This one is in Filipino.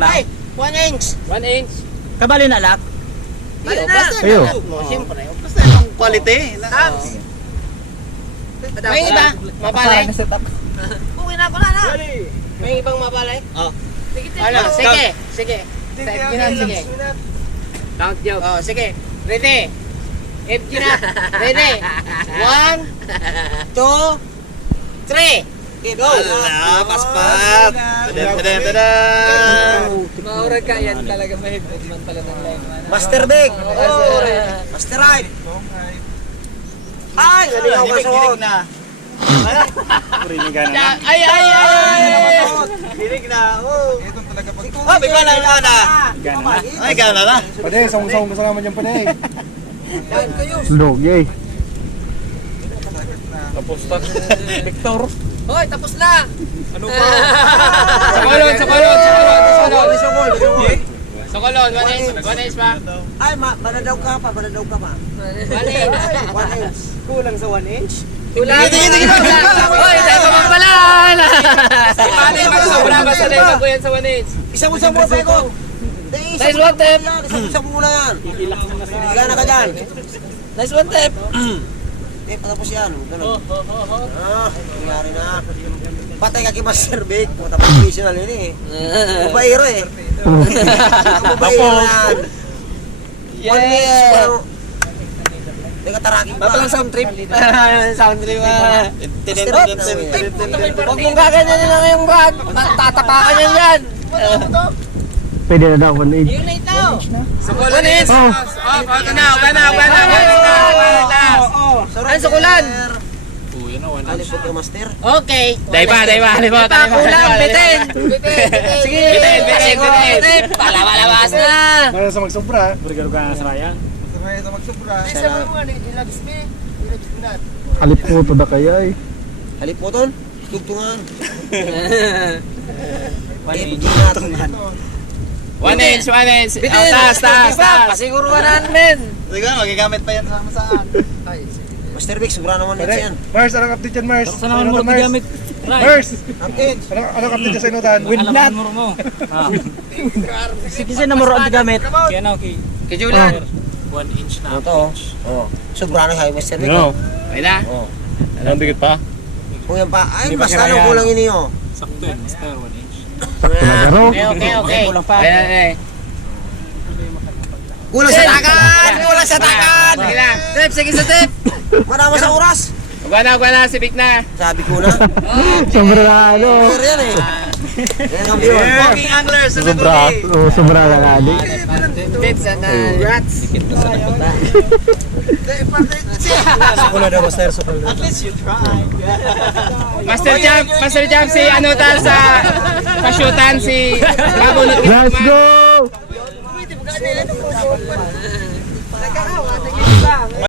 lang. Ay, 1 inch. 1 inch. Kabali na lak. Bali na. Ayo. Ayo. Siyempre. Basta yung quality. Tams. May iba? Mabalay? Uwi na ako na. May ibang mabalay? Oh. Sige, Ano? Sige. Sige. Sige. Count job. Oh, sige. Ready? FG na. Ready? 1, 2, 3. Go! Ala, paspat. Tada. Maurag ka yan talaga mahigpit man pala ng line. Master Big. Master Right. Ay, naligaw ka sa wall. na. Ay! Kirig na. Oh, bigla na na. Ay, gana na. Pade, sawang-sawang ko sa naman yung pade. Lugi. Tapos na. Victor. Hoy, tapos na. Ano ba? Sokolon, 1 inch pa. Ay, manadaw ka pa. Bali. 1 inch. Kulang sa 1 inch? Ulan. Hoy, dahil ka magpala. Bali, magsobra ba sa lema ko yan sa 1 inch? Isang mo pa ko. Nice one, Tep. Isang mula yan. Gana ka dyan. Nice one, Tep. Tapos yan. Ganun. Nangyari na. Patay ka kay Master Big. Professional yun eh. Babaero eh. Babaero yan. 1 minute. Teka, taraking pa. Papalang sound trip. Sound trip. Huwag mong gaganyan na ngayong bag. Tatapakan yan yan. Pwede na daw 1 inch. Yun na ito. Sokolon is. Oh. Okay na. Ano sukulan? Alipot ka, Master. Okay. Dahil pa. Kulang, bitin. Sige. Bitin. Palabas na. Mayroon sa magsobra. Burger ka na sa raya. Mayroon sa magsobra. Alip po to da kaya eh. Halipoton. Tugtungan. 1 inch. 1 inch. Bitin. Taas. Pasiguruan namin. Sige, magagamit pa yan sa saan. Master Big, sobra naman Pade, yan. Mars, anong update yan, Mars? Saan naman mo gamit? Mars! Update. Anong update dyan sa inutan? Windlat. Sige na mo ron gamit. Kaya na okay. Kay Julian. 1 inch na. Ano to? Oh. Sobra na kayo, Master Big. No. Okay na. Oh. Anong dikit pa? Kung yan pa, ay, mas lalong kulang ini oh. Sakto yan, master 1 inch. Okay. Kulang pa. Ayan. Kulang sa takan! Kulang sa takan! Sige na. Tep, sige sa Tep. Marama sa oras. Huwag na, si Vic na. Sabi ko na. Sobra na ano. Sir yan eh. Yan ang viewer. Walking angler sa Sobra. Sobra na nga di. Tits and rats. Sukula daw, Master. Sukula. At least you try. Master Jam si ano tal sa pasyutan si Babulot. Let's go!